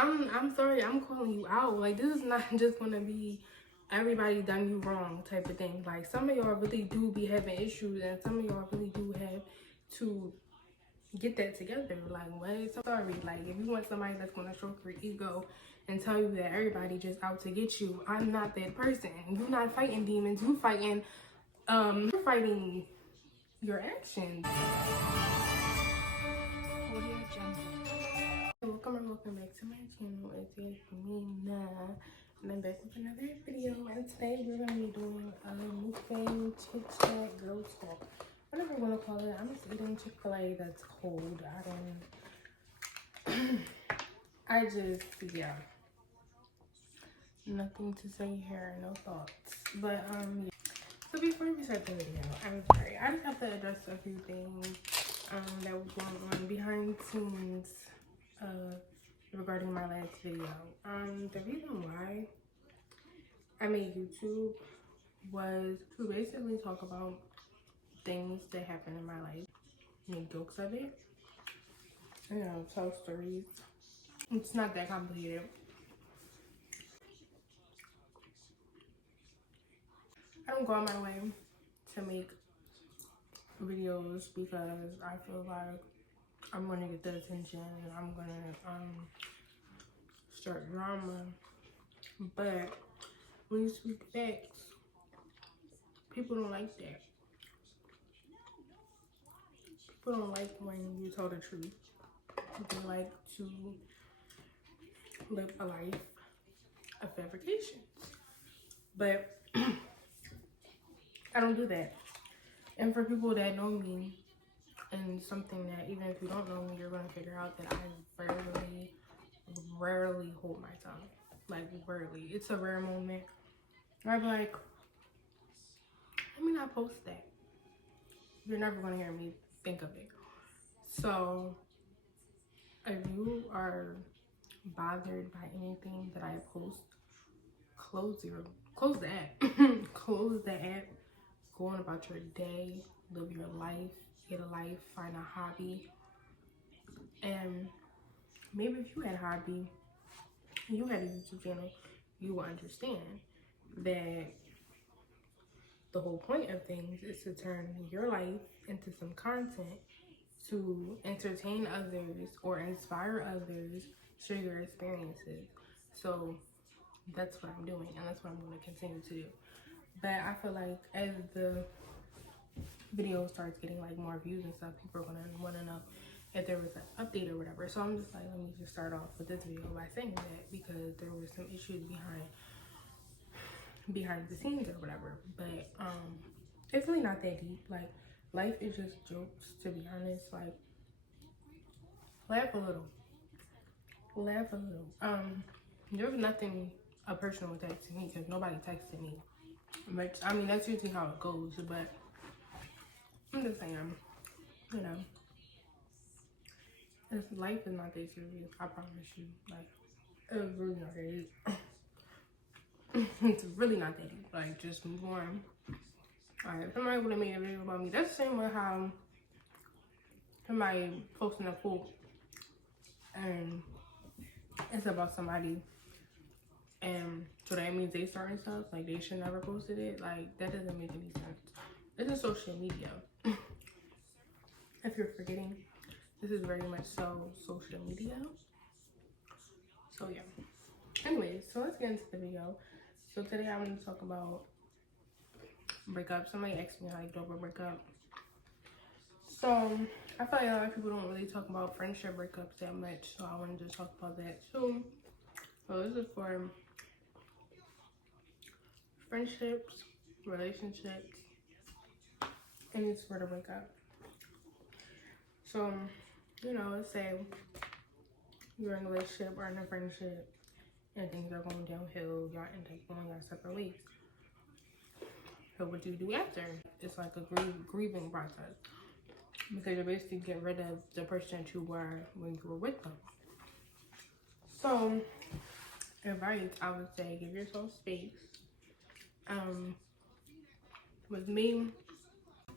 I'm sorry, I'm calling you out. Like, this is not just gonna be everybody done you wrong type of thing. Like, some of y'all really do be having issues, and some of y'all really do have to get that together. Like, what? So sorry. Like, if you want somebody that's gonna stroke your ego and tell you that everybody just out to get you, I'm not that person. You're not fighting demons. You're fighting your actions. Welcome and welcome back to my channel. It's me, Nah, and I'm back with another video. And today we're gonna be doing a mukbang, chit-chat, girl talk, whatever you want to call it. I'm just eating Chick-fil-A that's cold. Yeah, nothing to say here, no thoughts. But yeah. So before we start the video, I'm sorry, I just have to address a few things that was going on behind the scenes regarding my last video. The reason why I made YouTube was to basically talk about things that happen in my life, make jokes of it, you know, tell stories. It's not that complicated. I don't go out my way to make videos because I feel like I'm gonna get the attention and I'm gonna start drama. But when you speak facts, people don't like that. People don't like when you tell the truth. They like to live a life of fabrication. But I don't do that. And for people that know me, and something that even if you don't know me, you're gonna figure out that I rarely hold my tongue. Like, rarely. It's a rare moment. I'm like, let me not post that. You're never gonna hear me think of it. So if you are bothered by anything that I post, close the app. Close the app. Go on about your day. Live your life. Get a life. Find a hobby. And maybe if you had a hobby, you had a YouTube channel, you will understand that the whole point of things is to turn your life into some content to entertain others or inspire others, share your experiences. So that's what I'm doing, and that's what I'm going to continue to do. But I feel like as the video starts getting like more views and stuff, people are going to want to know if there was an update or whatever. So I'm just like, let me just start off with this video by saying that because there were some issues behind the scenes or whatever. But it's really not that deep. Like, life is just jokes, to be honest. Like, laugh a little. There was nothing a person would text me because nobody texted me. But I mean, that's usually how it goes. But I'm just saying, you know, life is not that serious. I promise you. Like, it's really not that deep. It's really not that deep. Like, just move on. Alright, somebody would have made a video about me. That's the same with how somebody posting a quote and it's about somebody, and so that means they starting stuff. Like, they should never posted it. Like, that doesn't make any sense. This is social media. If you're forgetting, this is very much so social media. So yeah. Anyways, so let's get into the video. So today I'm going to talk about breakup. Somebody asked me how I do a breakup. So I feel like a lot of people don't really talk about friendship breakups that much. So I wanted to talk about that too. So this is for friendships, relationships, and it's for the breakup. So, you know, let's say you're in a relationship or in a friendship and things are going downhill, y'all end up going our separate ways. So what do you do after? It's like a grieving process because you're basically getting rid of the person that you were when you were with them. So, advice, I would say, give yourself space. With me,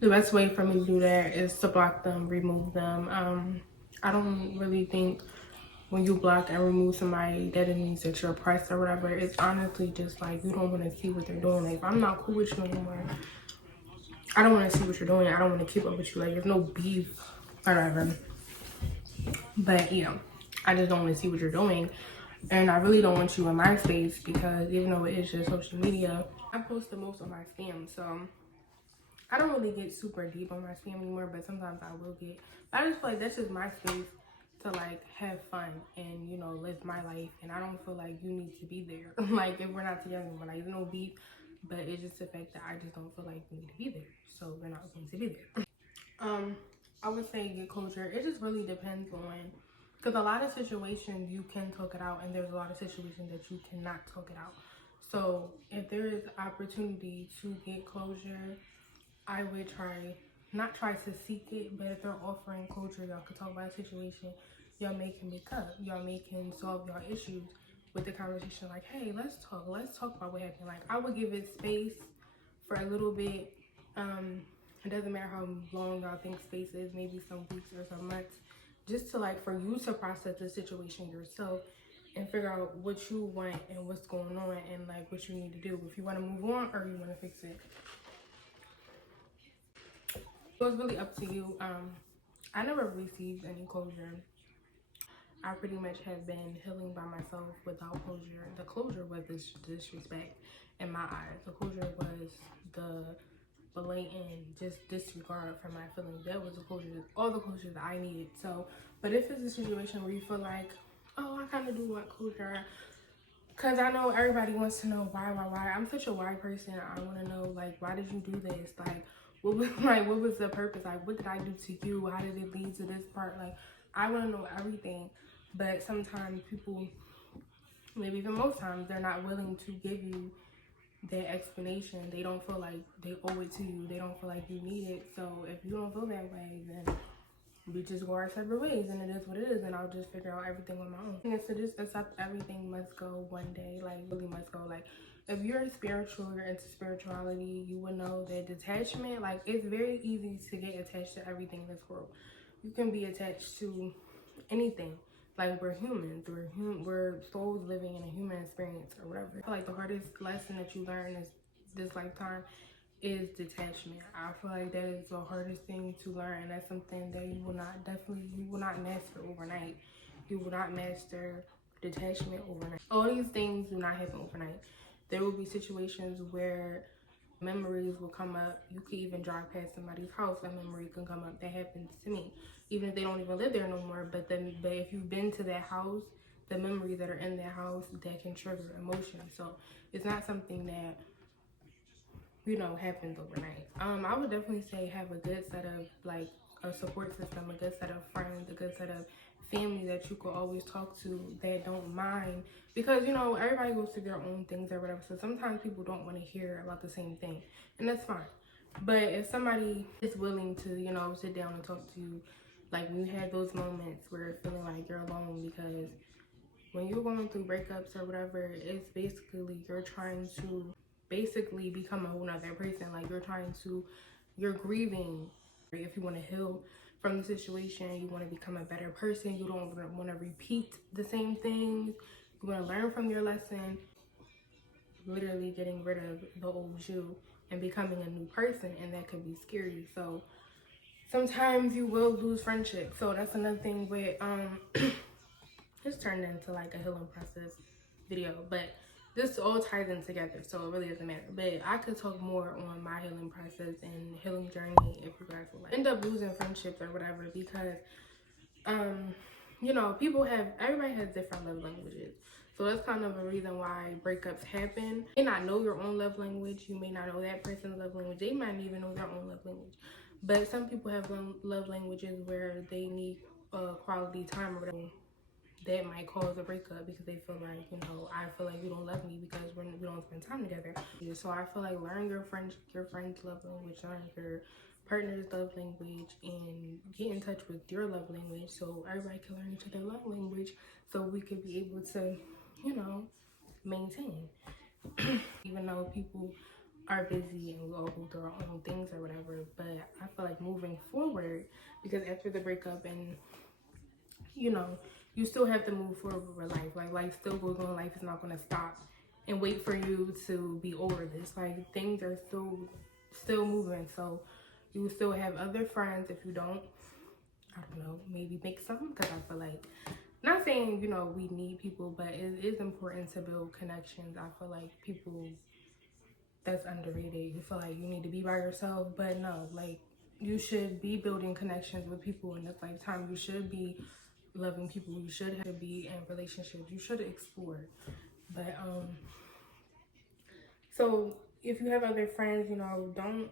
the best way for me to do that is to block them, remove them. I don't really think when you block and remove somebody, that it means that you're oppressed or whatever. It's honestly just like you don't want to see what they're doing. Like if I'm not cool with you anymore, I don't want to see what you're doing. I don't want to keep up with you. Like there's no beef or whatever. But you know, I just don't want to see what you're doing. And I really don't want you in my space because even though it is just social media, I post the most on my spam. So I don't really get super deep on my spam anymore, but sometimes I will get. I just feel like that's just my space to like have fun and, you know, live my life. And I don't feel like you need to be there. Like if we're not together anymore, like there's no beef, but it's just the fact that I just don't feel like you need to be there. So we're not going to be there. I would say get closure. It just really depends on, because a lot of situations you can talk it out, and there's a lot of situations that you cannot talk it out. So if there is opportunity to get closure, I would not try to seek it, but if they're offering closure, y'all could talk about a situation. Y'all may can make up. Y'all may can solve y'all issues with the conversation. Like, hey, let's talk. Let's talk about what happened. Like, I would give it space for a little bit. It doesn't matter how long y'all think space is, maybe some weeks or some months, just to like for you to process the situation yourself and figure out what you want and what's going on and like what you need to do. If you want to move on or you want to fix it. So it's really up to you. I never received any closure. I pretty much have been healing by myself without closure. The closure was this disrespect in my eyes. The closure was the blatant just disregard for my feelings. That was the closure, all the closure that I needed. So, but if it's a situation where you feel like, oh, I kind of do want closure, because I know everybody wants to know why. I'm such a why person. I want to know, like, why did you do this? Like, what was the purpose? Like, what did I do to you? How did it lead to this part? Like, I want to know everything. But sometimes people, maybe even most times, they're not willing to give you that explanation. They don't feel like they owe it to you. They don't feel like you need it. So if you don't feel that way, then we just go our separate ways, and it is what it is, and I'll just figure out everything on my own. And so just accept everything must go one day, like really must go. Like if you're spiritual, you're into spirituality, you would know that detachment, like it's very easy to get attached to everything in this world. You can be attached to anything. Like we're humans, we're souls living in a human experience or whatever. I feel like the hardest lesson that you learn is this lifetime is detachment. I feel like that is the hardest thing to learn, and that's something that you will not master overnight. You will not master detachment overnight. All these things do not happen overnight. There will be situations where memories will come up. You could even drive past somebody's house, a memory can come up. That happens to me, even if they don't even live there no more. But if you've been to that house, the memories that are in that house, that can trigger emotion. So it's not something that, you know, happens overnight. I would definitely say have a good set of like a support system, a good set of friends, a good set of family that you could always talk to that don't mind, because you know everybody goes through their own things or whatever. So sometimes people don't want to hear about the same thing, and that's fine. But if somebody is willing to, you know, sit down and talk to you, like when you have those moments where you're feeling like you're alone, because when you're going through breakups or whatever, it's basically you're trying to basically become a whole nother person. Like you're grieving. If you want to heal from the situation, you want to become a better person, you don't want to repeat the same things, you want to learn from your lesson, literally getting rid of the old you and becoming a new person, and that could be scary. So sometimes you will lose friendship. So that's another thing with it's turned into like a healing process video, but this all ties in together, so it really doesn't matter. But I could talk more on my healing process and healing journey if you guys would like. End up losing friendships or whatever, because you know, everybody has different love languages. So that's kind of a reason why breakups happen. You may not know your own love language. You may not know that person's love language. They might not even know their own love language. But some people have love languages where they need quality time or whatever. That might cause a breakup because they feel like, you know, I feel like you don't love me because we don't spend time together. So I feel like learn your friend's love language, learn your partner's love language, and get in touch with your love language so everybody can learn each other's love language, so we could be able to, you know, maintain. Even though people are busy and we all go through our own things or whatever, but I feel like moving forward, because after the breakup and, you know, you still have to move forward with life. Like life still goes on. Life is not going to stop and wait for you to be over this. Like things are still moving. So you will still have other friends. If you don't, I don't know, maybe make some, because I feel like, not saying, you know, we need people, but it is important to build connections. I feel like people, that's underrated. You feel like you need to be by yourself, but no, like you should be building connections with people in this lifetime. You should be loving people. You should have to be in relationships. You should explore. But so if you have other friends, you know, don't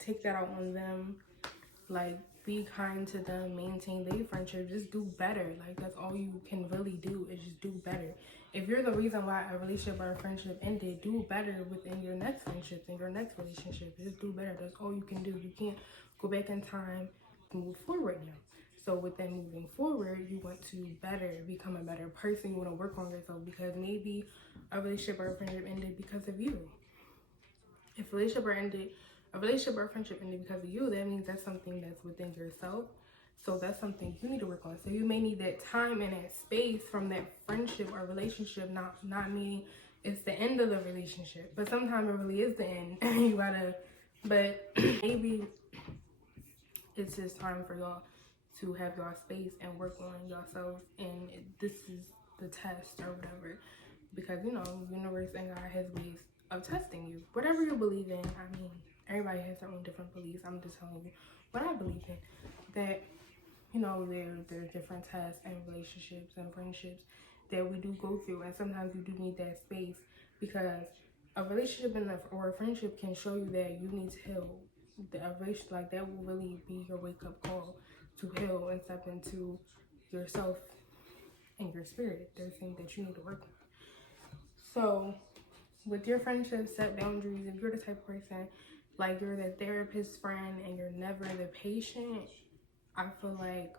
take that out on them. Like, be kind to them, maintain their friendship, just do better. Like, that's all you can really do, is just do better. If you're the reason why a relationship or a friendship ended, do better within your next friendships and your next relationship. Just do better. That's all you can do. You can't go back in time, move forward now. So within moving forward, you want to better, become a better person. You want to work on yourself, because maybe a relationship or a friendship ended because of you. If a relationship or friendship ended because of you, that means that's something that's within yourself. So that's something you need to work on. So you may need that time and that space from that friendship or relationship, not meaning it's the end of the relationship, but sometimes it really is the end. You gotta, but maybe it's just time for y'all to have y'all space and work on yourselves, and this is the test or whatever, because you know, universe and God has ways of testing you. Whatever you believe in, I mean, everybody has their own different beliefs. I'm just telling you what I believe in. That, you know, there's different tests and relationships and friendships that we do go through, and sometimes you do need that space, because a relationship or a friendship can show you that you need to heal. A relationship like that will really be your wake up call to heal and step into yourself and your spirit. There's things that you need to work on. So with your friendships, set boundaries. If you're the type of person, like you're the therapist friend and you're never the patient, I feel like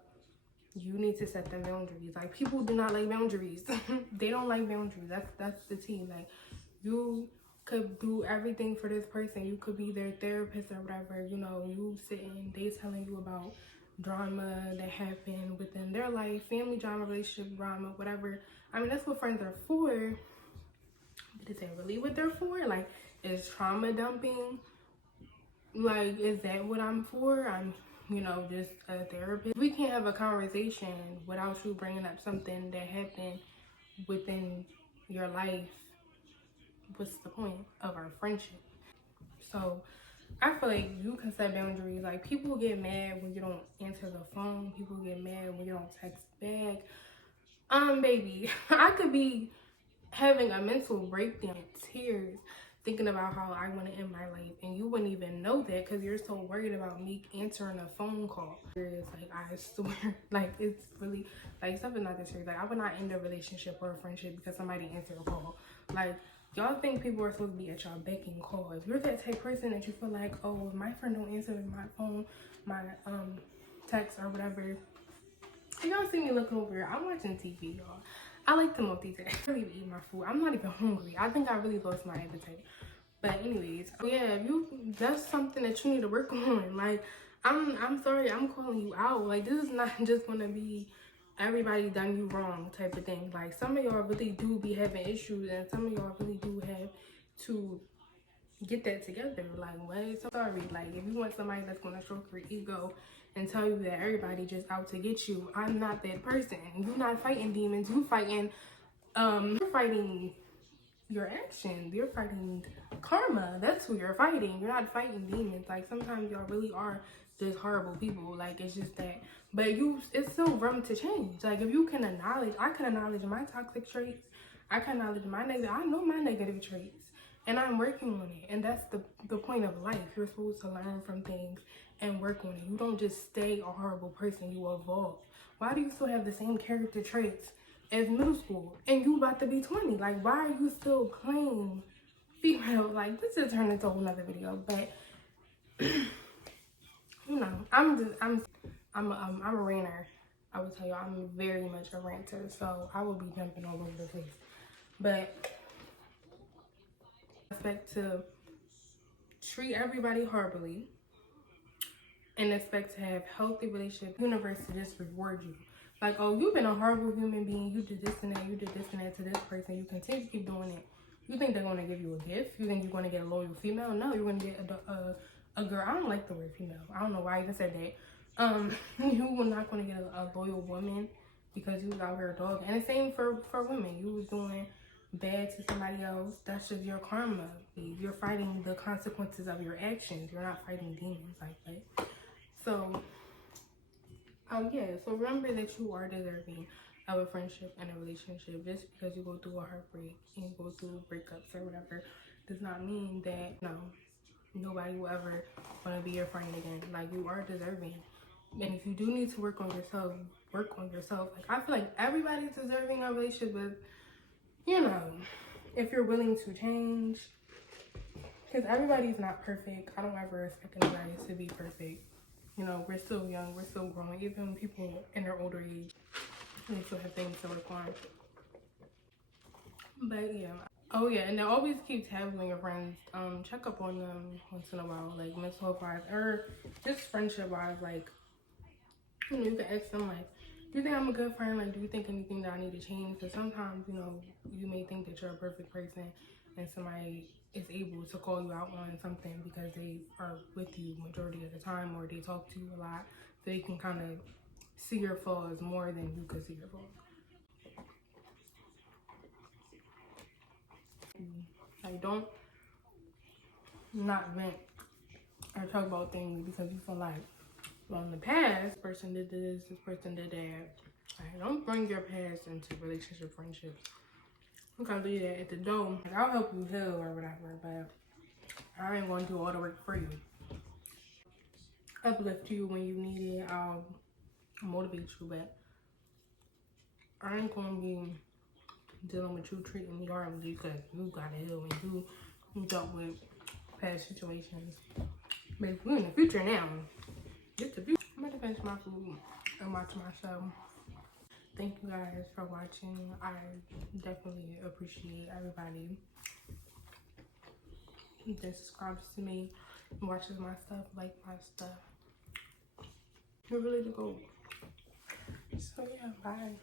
you need to set them boundaries. Like, people do not like boundaries. They don't like boundaries. That's the tea. Like, you could do everything for this person. You could be their therapist or whatever. You know, you sitting, they telling you about drama that happened within their life, family drama, relationship drama, whatever. I mean, that's what friends are for. But is that really what they're for? Like, is trauma dumping, like, is that what I'm for? I'm, you know, just a therapist. We can't have a conversation without you bringing up something that happened within your life. What's the point of our friendship? So I feel like you can set boundaries. Like, people get mad when you don't answer the phone. People get mad when you don't text back. Baby, I could be having a mental breakdown, tears, thinking about how I want to end my life, and you wouldn't even know that because you're so worried about me answering a phone call. It's like, I swear, like, it's really, like, something not this serious. Like, I would not end a relationship or a friendship because somebody answered a call. Like, y'all think people are supposed to be at y'all beck and call. If you're that type of person that you feel like, oh, if my friend don't answer my phone, my text or whatever, y'all see me looking over here, I'm watching TV, y'all. I like to multitask. I really eat my food. I'm not even hungry. I think I really lost my appetite. But anyways, yeah, that's something that you need to work on. Like, I'm sorry, I'm calling you out. Like, this is not just gonna be everybody done you wrong type of thing. Like, some of y'all really do be having issues, and some of y'all really do have to get that together. Like, what? So sorry. Like, if you want somebody that's gonna stroke your ego and tell you that everybody just out to get you, I'm not that person. You're not fighting demons. You're fighting your actions. You're fighting karma. That's who you're fighting. You're not fighting demons. Like, sometimes y'all really are just horrible people. Like, it's just that. But it's still room to change. Like, if you can acknowledge, I can acknowledge my toxic traits. I can acknowledge my negative. I know my negative traits. And I'm working on it. And that's the point of life. You're supposed to learn from things and work on it. You don't just stay a horrible person. You evolve. Why do you still have the same character traits as middle school? And you about to be 20. Like, why are you still playing female? Like, this is turning into a whole nother video. But, you know, I'm a ranter. I will tell you, I'm very much a ranter. So I will be jumping all over the place. But expect to treat everybody horribly and expect to have healthy relationships. Universe to just reward you Like, oh, you've been a horrible human being. You did this and that. You did this and that to this person. You continue to keep doing it. You think they're going to give you a gift? You think you're going to get a loyal female? No, you're going to get a girl. I don't like the word female. I don't know why I even said that. You were not going to get a loyal woman because you was out here a dog. And the same for women. You was doing bad to somebody else. That's just your karma. You're fighting the consequences of your actions. You're not fighting demons like that. So, yeah. So remember that you are deserving of a friendship and a relationship. Just because you go through a heartbreak and you go through breakups or whatever does not mean that nobody will ever want to be your friend again. Like, you are deserving. And if you do need to work on yourself, work on yourself. Like, I feel like everybody's deserving of a relationship, but if you're willing to change, because everybody's not perfect. I don't ever expect anybody to be perfect. We're still young, we're still growing. Even people in their older age, they still have things to work on. But yeah. Oh yeah, and then always keep tabs on your friends. Check up on them once in a while, like mental health wise, or just friendship wise. Like, you can ask them, like, do you think I'm a good friend? Like, do you think anything that I need to change? Because sometimes, you may think that you're a perfect person and somebody is able to call you out on something because they are with you majority of the time, or they talk to you a lot. So they can kind of see your flaws more than you could see your flaws. Like, don't not vent or talk about things because you feel like, well, in the past, this person did this person did that. Like, don't bring your past into relationship, friendships. I'm gonna leave that at the door. Like, I'll help you heal or whatever, but I ain't gonna do all the work for you. Uplift you when you need it. I'll motivate you, but I ain't gonna be dealing with you treating me horribly because you gotta heal and you dealt with past situations. But we're in the future now. It's the future. I'm gonna finish my food and watch my show. Thank you guys for watching. I definitely appreciate everybody that subscribes to me, watches my stuff, like my stuff. You're really the GOAT. So yeah, bye.